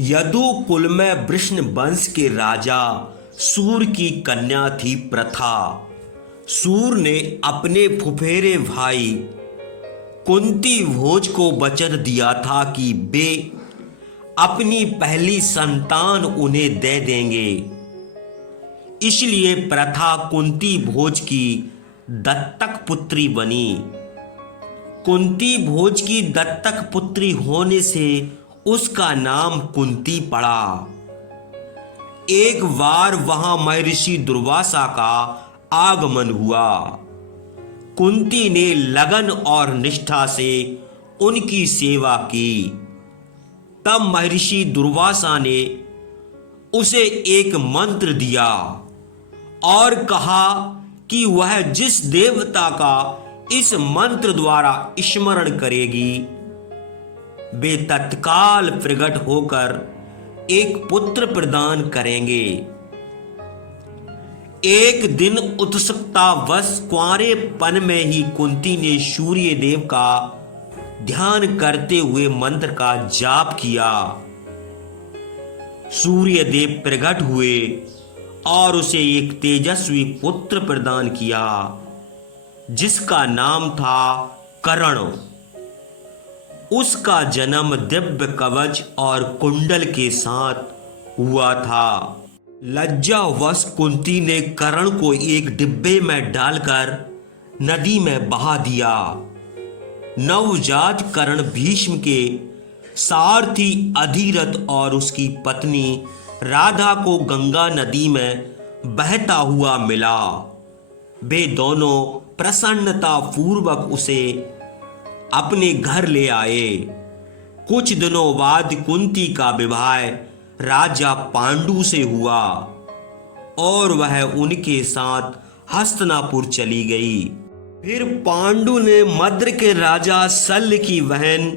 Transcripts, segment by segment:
यदु कुल में वृष्ण वंश के राजा सूर की कन्या थी प्रथा। सूर ने अपने फुफेरे भाई कुंती भोज को वचन दिया था कि वे अपनी पहली संतान उन्हें दे देंगे। इसलिए प्रथा कुंती भोज की दत्तक पुत्री बनी। कुंती भोज की दत्तक पुत्री होने से उसका नाम कुंती पड़ा। एक बार वहां महर्षि दुर्वासा का आगमन हुआ। कुंती ने लगन और निष्ठा से उनकी सेवा की। तब महर्षि दुर्वासा ने उसे एक मंत्र दिया और कहा कि वह जिस देवता का इस मंत्र द्वारा स्मरण करेगी वे तत्काल प्रकट होकर एक पुत्र प्रदान करेंगे। एक दिन उत्सुकतावश कुंवारेपन में ही कुंती ने सूर्य देव का ध्यान करते हुए मंत्र का जाप किया। सूर्य देव प्रकट हुए और उसे एक तेजस्वी पुत्र प्रदान किया जिसका नाम था कर्ण। उसका जन्म दिव्य कवच और कुंडल के साथ हुआ था। लज्जावश कुंती ने कर्ण को एक डिब्बे में डालकर नदी में बहा दिया। नवजात कर्ण भीष्म के सारथी अधिरथ और उसकी पत्नी राधा को गंगा नदी में बहता हुआ मिला। वे दोनों प्रसन्नता पूर्वक उसे अपने घर ले आए। कुछ दिनों बाद कुंती का विवाह राजा पांडु से हुआ और वह उनके साथ हस्तिनापुर चली गई। फिर पांडु ने मद्र के राजा शल्य की बहन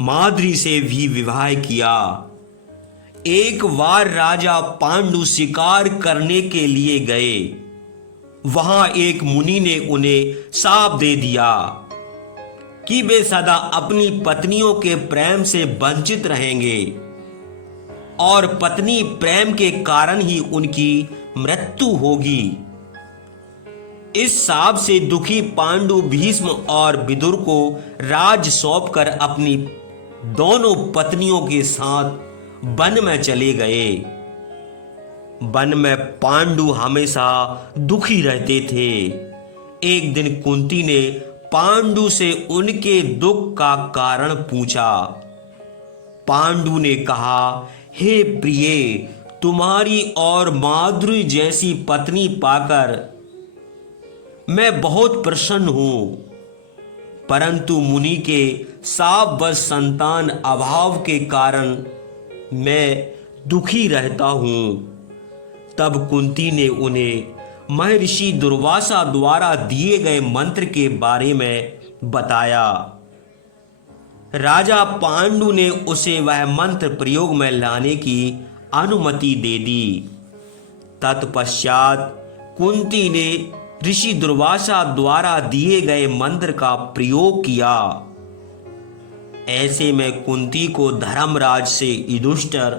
माद्री से भी विवाह किया। एक बार राजा पांडु शिकार करने के लिए गए। वहां एक मुनि ने उन्हें शाप दे दिया कि वे सदा अपनी पत्नियों के प्रेम से वंचित रहेंगे और पत्नी प्रेम के कारण ही उनकी मृत्यु होगी। इस शाप से दुखी पांडु भीष्म और विदुर को राज सौंपकर अपनी दोनों पत्नियों के साथ वन में चले गए। वन में पांडु हमेशा दुखी रहते थे। एक दिन कुंती ने पांडु से उनके दुख का कारण पूछा। पांडु ने कहा, हे प्रिय, तुम्हारी और माधुरी जैसी पत्नी पाकर मैं बहुत प्रसन्न हूं, परंतु मुनि के शाप व संतान अभाव के कारण मैं दुखी रहता हूं। तब कुंती ने उन्हें महर्षि दुर्वासा द्वारा दिए गए मंत्र के बारे में बताया। राजा पांडु ने उसे वह मंत्र प्रयोग में लाने की अनुमति दे दी। तत्पश्चात कुंती ने ऋषि दुर्वासा द्वारा दिए गए मंत्र का प्रयोग किया। ऐसे में कुंती को धर्मराज से युधिष्ठिर,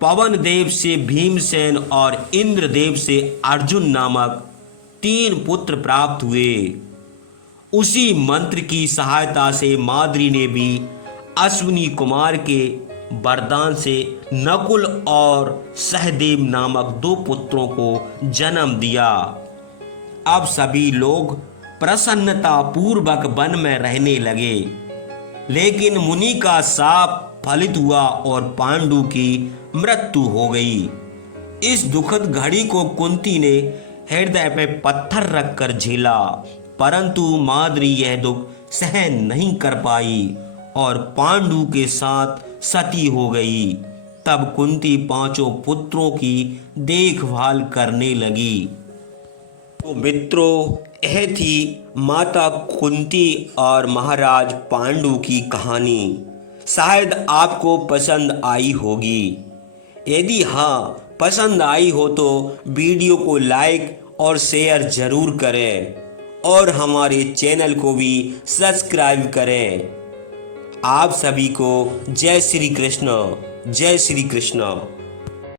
पवन देव से भीमसेन और इंद्रदेव से अर्जुन नामक 3 पुत्र प्राप्त हुए। उसी मंत्र की सहायता से माद्री ने भी अश्विनी कुमार के वरदान से नकुल और सहदेव नामक 2 पुत्रों को जन्म दिया। अब सभी लोग प्रसन्नता पूर्वक वन में रहने लगे। लेकिन मुनि का शाप फलित हुआ और पांडु की मृत्यु हो गई। इस दुखद घड़ी को कुंती ने हृदय में पत्थर रखकर झेला, परंतु माद्री यह दुख सहन नहीं कर पाई और पांडु के साथ सती हो गई। तब कुंती 5 पुत्रों की देखभाल करने लगी। तो मित्रों, यह थी माता कुंती और महाराज पांडु की कहानी। शायद आपको पसंद आई होगी। यदि हाँ पसंद आई हो तो वीडियो को लाइक और शेयर जरूर करें और हमारे चैनल को भी सब्सक्राइब करें। आप सभी को जय श्री कृष्ण, जय श्री कृष्ण।